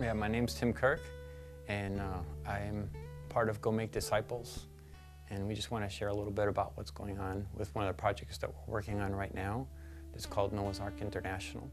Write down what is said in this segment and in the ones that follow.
Yeah, my name's Tim Kirk, and I'm part of Go Make Disciples. And we just want to share a little bit about what's going on with one of the projects that we're working on right now. It's called Noah's Ark International.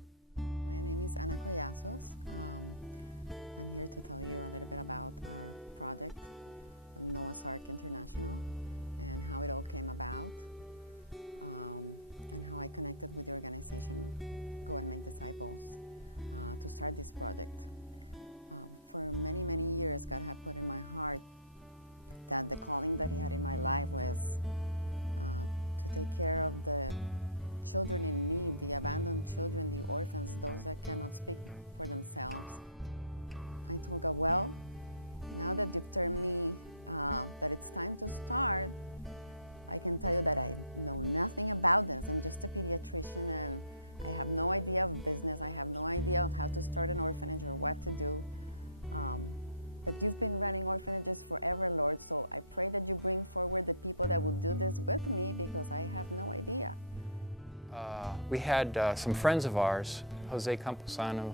We had some friends of ours, Jose Campusano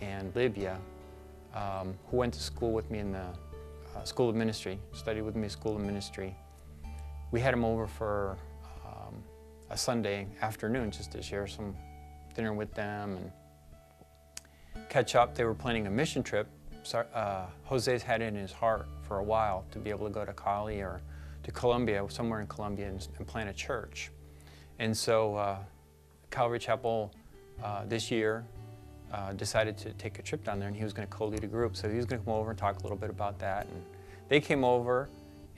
and Libya, who went to school with me in the School of Ministry, studied with me at School of Ministry. We had them over for a Sunday afternoon just to share some dinner with them and catch up. They were planning a mission trip. So, Jose's had it in his heart for a while to be able to go to Cali or to Colombia, somewhere in Colombia, and plant a church. And so Calvary Chapel this year decided to take a trip down there, and he was going to co-lead a group. So he was going to come over and talk a little bit about that. And they came over,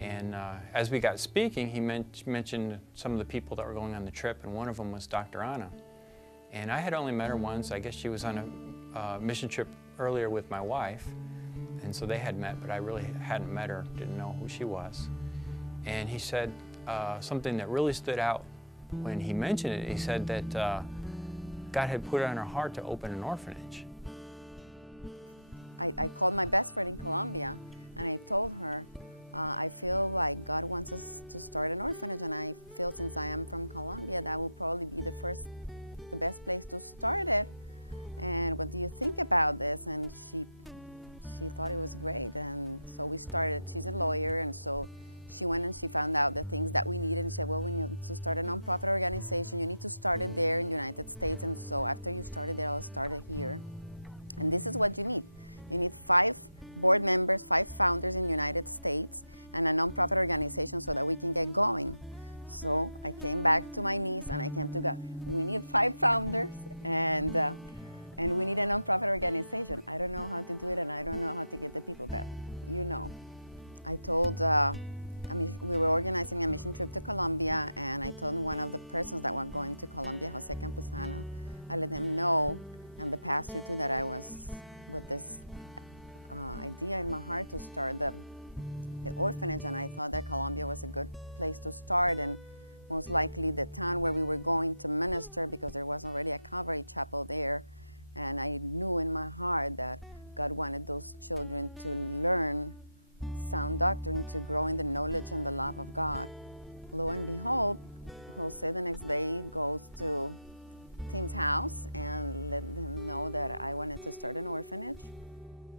and as we got speaking, he mentioned some of the people that were going on the trip, and one of them was Dr. Anna. And I had only met her once. I guess she was on a mission trip earlier with my wife, and so they had met, but I really hadn't met her, didn't know who she was. And he said something that really stood out when he mentioned it. He said that God had put it on her heart to open an orphanage.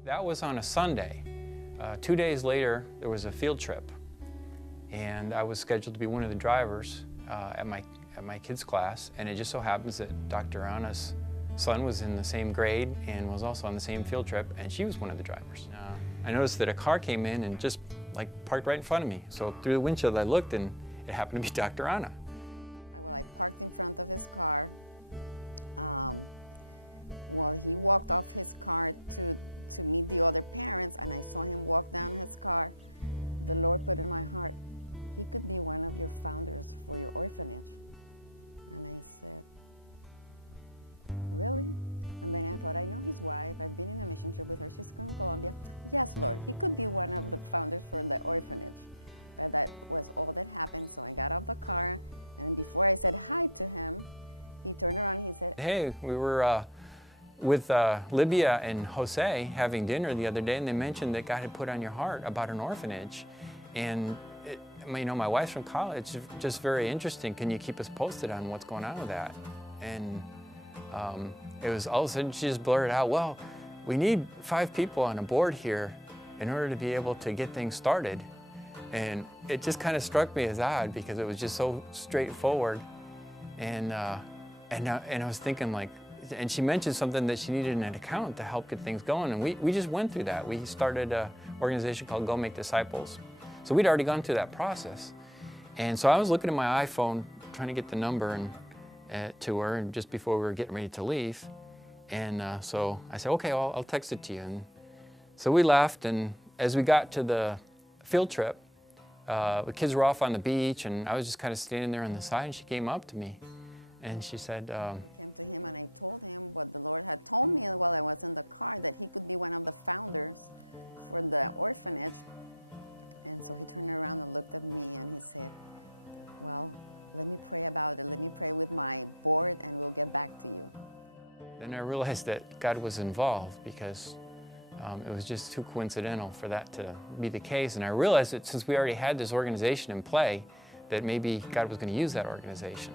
That was on a Sunday. 2 days later, there was a field trip, and I was scheduled to be one of the drivers at my kids' class, and it just so happens that Dr. Anna's son was in the same grade and was also on the same field trip, and she was one of the drivers. I noticed that a car came in and just parked right in front of me. So through the windshield I looked, and it happened to be Dr. Anna. Hey, we were with Libya and Jose having dinner the other day, and they mentioned that God had put on your heart about an orphanage. And my wife's from college, just very interesting. Can you keep us posted on what's going on with that? And it was all of a sudden she just blurted out, well, we need 5 people on a board here in order to be able to get things started. And it just kind of struck me as odd because it was just so straightforward. And I was thinking like, and she mentioned something that she needed an accountant to help get things going. And we just went through that. We started an organization called Go Make Disciples. So we'd already gone through that process. And so I was looking at my iPhone, trying to get the number to her, and just before we were getting ready to leave. And so I said, okay, I'll text it to you. And so we left, and as we got to the field trip, the kids were off on the beach, and I was just kind of standing there on the side, and she came up to me, and she said, and I realized that God was involved because it was just too coincidental for that to be the case. And I realized that since we already had this organization in play, that maybe God was going to use that organization.